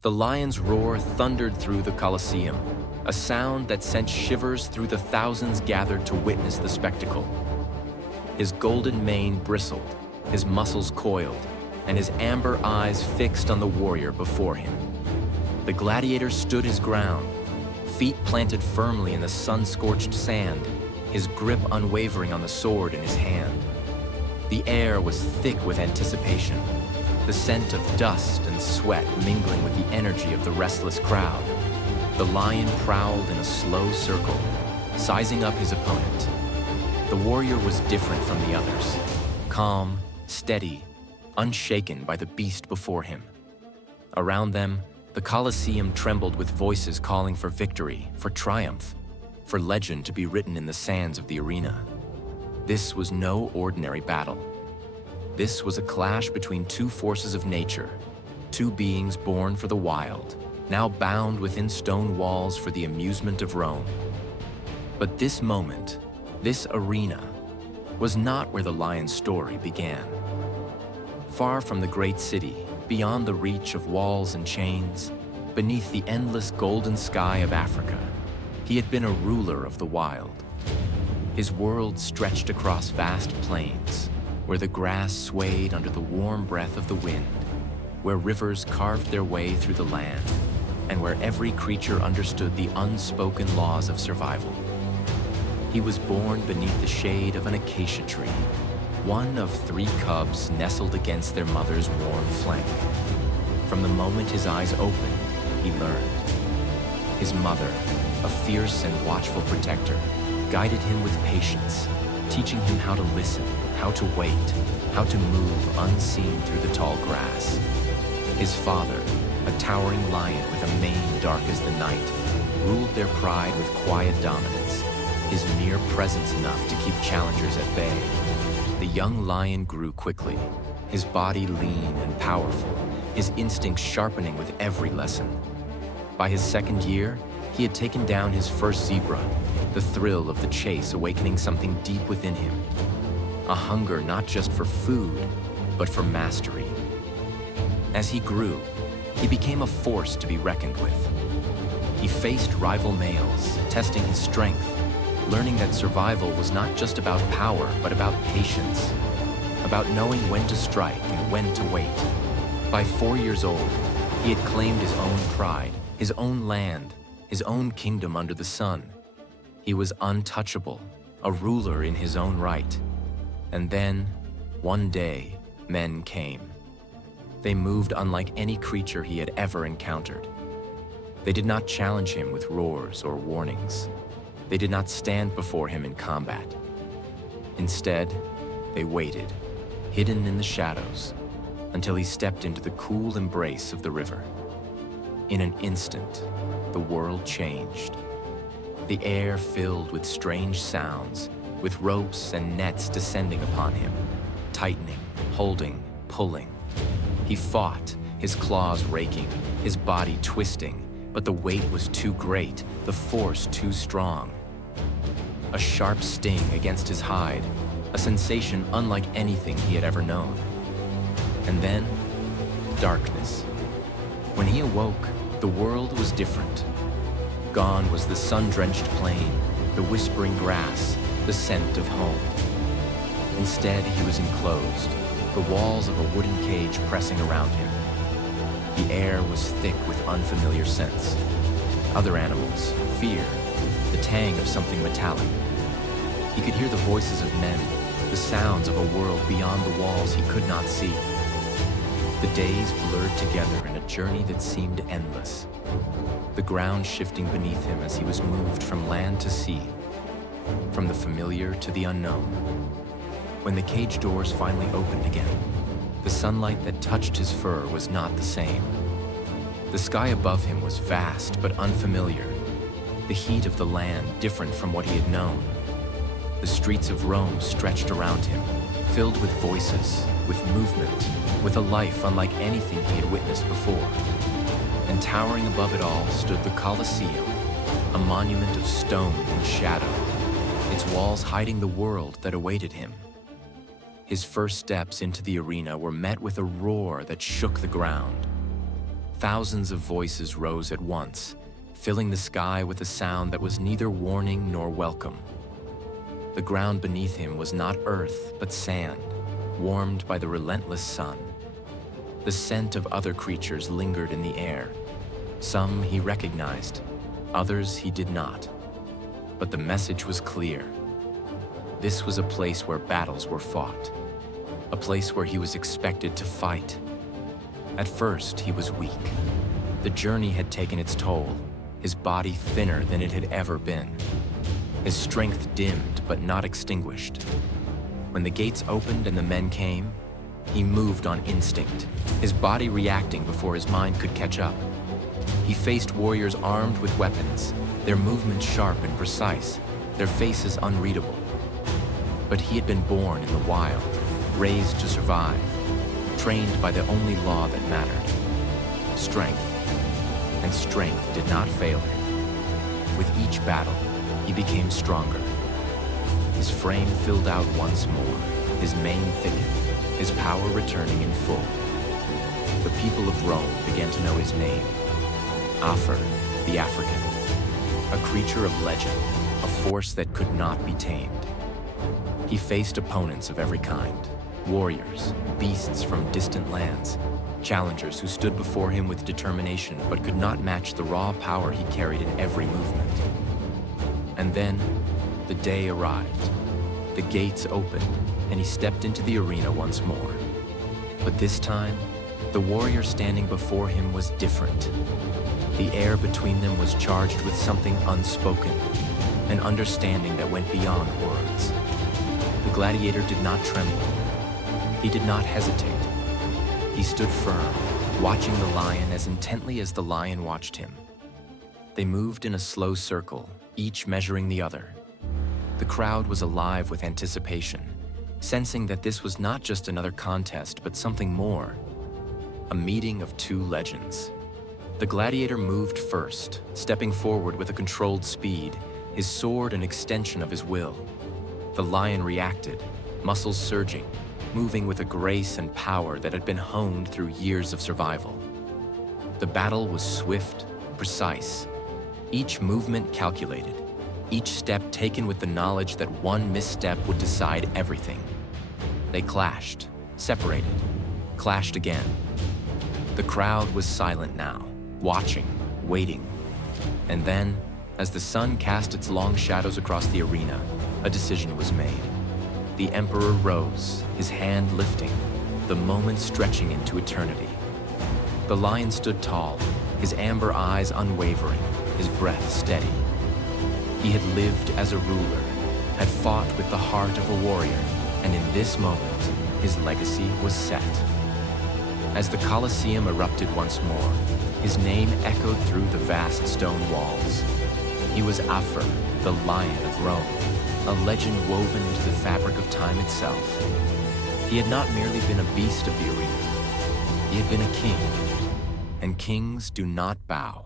The lion's roar thundered through the Colosseum, a sound that sent shivers through the thousands gathered to witness the spectacle. His golden mane bristled, his muscles coiled, and his amber eyes fixed on the warrior before him. The gladiator stood his ground, feet planted firmly in the sun-scorched sand, his grip unwavering on the sword in his hand. The air was thick with anticipation, the scent of dust and sweat mingling with the energy of the restless crowd. The lion prowled in a slow circle, sizing up his opponent. The warrior was different from the others, calm, steady, unshaken by the beast before him. Around them, the Colosseum trembled with voices calling for victory, for triumph, for legend to be written in the sands of the arena. This was no ordinary battle. This was a clash between two forces of nature, two beings born for the wild, now bound within stone walls for the amusement of Rome. But this moment, this arena, was not where the lion's story began. Far from the great city, beyond the reach of walls and chains, beneath the endless golden sky of Africa, he had been a ruler of the wild. His world stretched across vast plains, where the grass swayed under the warm breath of the wind, where rivers carved their way through the land, and where every creature understood the unspoken laws of survival. He was born beneath the shade of an acacia tree, one of 3 cubs nestled against their mother's warm flank. From the moment his eyes opened, he learned. His mother, a fierce and watchful protector, guided him with patience, teaching him how to listen, how to wait, how to move unseen through the tall grass. His father, a towering lion with a mane dark as the night, ruled their pride with quiet dominance, his mere presence enough to keep challengers at bay. The young lion grew quickly, his body lean and powerful, his instincts sharpening with every lesson. By his 2nd year, he had taken down his first zebra, the thrill of the chase awakening something deep within him. A hunger not just for food, but for mastery. As he grew, he became a force to be reckoned with. He faced rival males, testing his strength, learning that survival was not just about power, but about patience, about knowing when to strike and when to wait. By 4 years old, he had claimed his own pride, his own land, his own kingdom under the sun. He was untouchable, a ruler in his own right. And then, one day, men came. They moved unlike any creature he had ever encountered. They did not challenge him with roars or warnings. They did not stand before him in combat. Instead, they waited, hidden in the shadows, until he stepped into the cool embrace of the river. In an instant, the world changed. The air filled with strange sounds, with ropes and nets descending upon him, tightening, holding, pulling. He fought, his claws raking, his body twisting, but the weight was too great, the force too strong. A sharp sting against his hide, a sensation unlike anything he had ever known. And then, darkness. When he awoke, the world was different. Gone was the sun-drenched plain, the whispering grass, the scent of home. Instead, he was enclosed, the walls of a wooden cage pressing around him. The air was thick with unfamiliar scents. Other animals, fear, the tang of something metallic. He could hear the voices of men, the sounds of a world beyond the walls he could not see. The days blurred together in a journey that seemed endless, the ground shifting beneath him as he was moved from land to sea, from the familiar to the unknown. When the cage doors finally opened again, the sunlight that touched his fur was not the same. The sky above him was vast but unfamiliar, the heat of the land different from what he had known. The streets of Rome stretched around him, filled with voices, with movement, with a life unlike anything he had witnessed before. And towering above it all stood the Colosseum, a monument of stone and shadow, its walls hiding the world that awaited him. His first steps into the arena were met with a roar that shook the ground. Thousands of voices rose at once, filling the sky with a sound that was neither warning nor welcome. The ground beneath him was not earth, but sand, warmed by the relentless sun. The scent of other creatures lingered in the air. Some he recognized, others he did not. But the message was clear. This was a place where battles were fought, a place where he was expected to fight. At first, he was weak. The journey had taken its toll, his body thinner than it had ever been. His strength dimmed but not extinguished. When the gates opened and the men came, he moved on instinct, his body reacting before his mind could catch up. He faced warriors armed with weapons, their movements sharp and precise, their faces unreadable. But he had been born in the wild, raised to survive, trained by the only law that mattered: strength. And strength did not fail him. With each battle, he became stronger. His frame filled out once more, his mane thickened, his power returning in full. The people of Rome began to know his name: Afer, the African, a creature of legend, a force that could not be tamed. He faced opponents of every kind: warriors, beasts from distant lands, challengers who stood before him with determination but could not match the raw power he carried in every movement. And then, the day arrived. The gates opened, and he stepped into the arena once more. But this time, the warrior standing before him was different. The air between them was charged with something unspoken, an understanding that went beyond words. The gladiator did not tremble. He did not hesitate. He stood firm, watching the lion as intently as the lion watched him. They moved in a slow circle, each measuring the other. The crowd was alive with anticipation, sensing that this was not just another contest, but something more. A meeting of two legends. The gladiator moved first, stepping forward with a controlled speed, his sword an extension of his will. The lion reacted, muscles surging, moving with a grace and power that had been honed through years of survival. The battle was swift, precise, each movement calculated, each step taken with the knowledge that one misstep would decide everything. They clashed, separated, clashed again. The crowd was silent now, watching, waiting. And then, as the sun cast its long shadows across the arena, a decision was made. The emperor rose, his hand lifting, the moment stretching into eternity. The lion stood tall, his amber eyes unwavering, his breath steady. He had lived as a ruler, had fought with the heart of a warrior, and in this moment, his legacy was set. As the Colosseum erupted once more, his name echoed through the vast stone walls. He was Afer, the Lion of Rome, a legend woven into the fabric of time itself. He had not merely been a beast of the arena. He had been a king, and kings do not bow.